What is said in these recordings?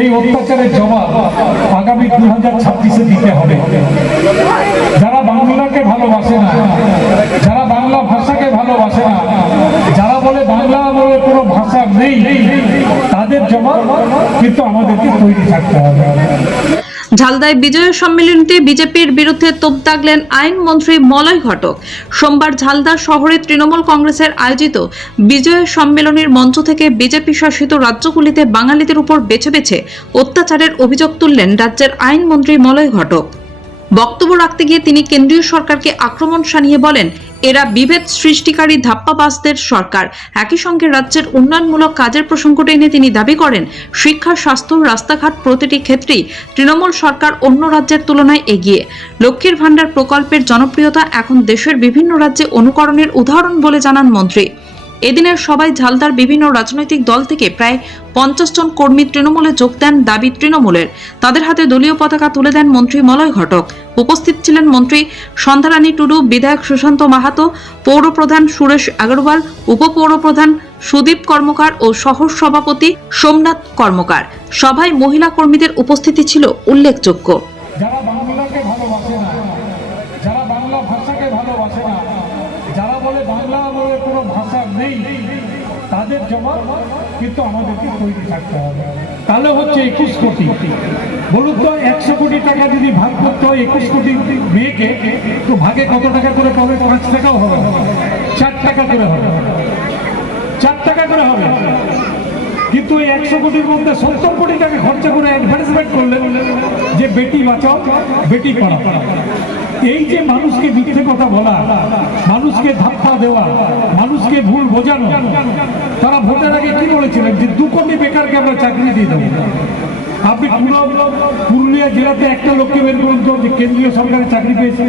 এই অত্যাচারের জবাব আগামী দু হাজার ছাব্বিশে দিতে হবে। যারা বাংলাকে ভালোবাসে না, যারা বাংলা ভাষাকে ভালোবাসে না, যারা বলে বাংলা বলে কোনো ভাষা নেই, তাদের জবাব কিন্তু আমাদেরকে তৈরি থাকতে হবে। ঝালদায় বিজয় সম্মেলনীতে বিজেপির বিরুদ্ধে তোপ দাগলেন আইনমন্ত্রী মলয় ঘটক। সোমবার ঝালদা শহরে তৃণমূল কংগ্রেসের আয়োজিত বিজয় সম্মেলনের মঞ্চ থেকে বিজেপি শাসিত রাজ্যগুলিতে বাঙালিদের উপর বেছে বেছে অত্যাচারের অভিযোগ তুললেন রাজ্যের আইনমন্ত্রী মলয় ঘটক। বক্তব্য রাখতে গিয়ে তিনি কেন্দ্রীয় সরকারকে আক্রমণ সানিয়ে বলেন, এরা বিভেদ সৃষ্টিকারী ধাপ্পাবাসদের সরকার। একই সঙ্গে রাজ্যের উন্নয়নমূলক কাজের প্রসঙ্গ টেনে তিনি দাবি করেন, শিক্ষা, স্বাস্থ্য, রাস্তাঘাট প্রতিটি ক্ষেত্রেই তৃণমূল সরকার অন্য রাজ্যের তুলনায় এগিয়ে। লক্ষ্মীর ভাণ্ডার প্রকল্পের জনপ্রিয়তা এখন দেশের বিভিন্ন রাজ্যে অনুকরণের উদাহরণ বলে জানান মন্ত্রী। এদিনের সবাই ঝালদার বিভিন্ন রাজনৈতিক দল থেকে প্রায় পঞ্চাশ জন কর্মী তৃণমূলে যোগ দেন দাবি তৃণমূলের। তাদের হাতে দলীয় পতাকা তুলে দেন মন্ত্রী মলয় ঘটক। উপস্থিত ছিলেন মন্ত্রী সন্ধ্যারানী টুডু, বিধায়ক সুশান্ত মাহাতো, পৌরপ্রধান সুরেশ আগরওয়াল, উপপৌরপ্রধান সুদীপ কর্মকার ও শহর সভাপতি সোমনাথ কর্মকার। সভায় মহিলা কর্মীদের উপস্থিতি ছিল উল্লেখযোগ্য। যারা বাংলাকে ভালোবাসে না, যারা বাংলা ভাষাকে ভালোবাসে না যারা বলে বাংলা বলে কোনো ভাষা নেই, তাদের জবাব কিন্তু আমাদেরকে তৈরি থাকতে হবে। তাহলে হচ্ছে একুশ কোটি। বলুন তো, একশো কোটি টাকা যদি ভাগ করতে হয় একুশ কোটি মেয়েকে, তো ভাগে কত টাকা করে পাবে? পাঁচ টাকাও হবে। চার টাকা করে হবে। চার টাকা করে হবে। কিন্তু এই একশো কোটির মধ্যে সত্তর কোটি টাকা খরচা করে অ্যাডভার্টাইজমেন্ট করলেন যে বেটি বাঁচাও, বেটি পড়াও। এই যে মানুষকে মিথ্যে কথা বলা, মানুষকে ধাপ্পা দেওয়া, মানুষকে ভুল বোঝানো, তারা ভোটের আগে কি বলেছিলেন যে দু কোটি বেকারকে আমরা চাকরি দিয়ে দেবো? আপনি পুরো পুরুলিয়া জেলাতে একটা লোককে বের করুন তো, যে কেন্দ্রীয় সরকারের চাকরি পেয়েছে।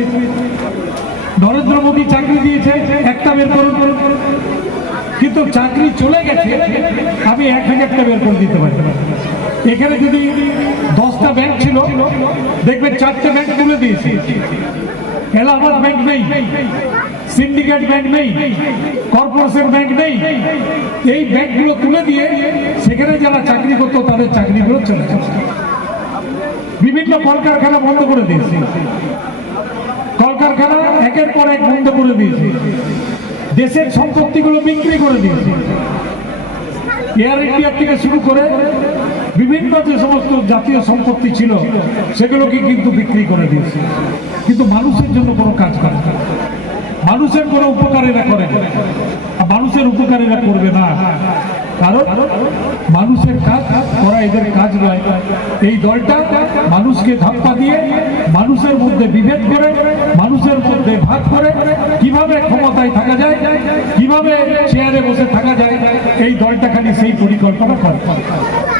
নরেন্দ্র মোদী চাকরি দিয়েছে, একটা বের করুন। কিন্তু চাকরি চলে গেছে আমি এক হাজারটা বের করে দিতে পারি এখানে যদি দশটা ব্যাংক ছিল, দেখবেন চারটে ব্যাংক তুলে দিয়েছি। এলাহাবাদ ব্যাংক নেই সিন্ডিকেট ব্যাংক নেই কর্পোরেশন ব্যাংক নেই। এই ব্যাংকগুলো তুলে দিয়ে সেখানে যারা চাকরি করতো, তাদের চাকরিগুলো চলে যাচ্ছে বিভিন্ন কলকারখানা বন্ধ করে দিয়েছি। কলকারখানা একের পর এক বন্ধ করে দিয়েছি। দেশের সম্পত্তিগুলো বিক্রি করে দিয়েছে। এয়ার ইন্ডিয়া থেকে শুরু করে বিভিন্ন যে সমস্ত জাতীয় সম্পত্তি ছিল, সেগুলোকে কিন্তু বিক্রি করে দিয়েছে। কিন্তু মানুষের জন্য কোনো কাজ করে মানুষের কোনো উপকারীরা করে মানুষের উপকারীরা করবে না। কারণ মানুষের কাজ করা এদের কাজ নয়। এই দলটা মানুষকে ধাপ্পা দিয়ে মানুষের মধ্যে বিভেদ করে, মানুষের মধ্যে ভাগ করে, কীভাবে ক্ষমতায় থাকা যায়, কীভাবে চেয়ারে বসে থাকা যায় এই দলটা খালি সেই পরিকল্পনা করে।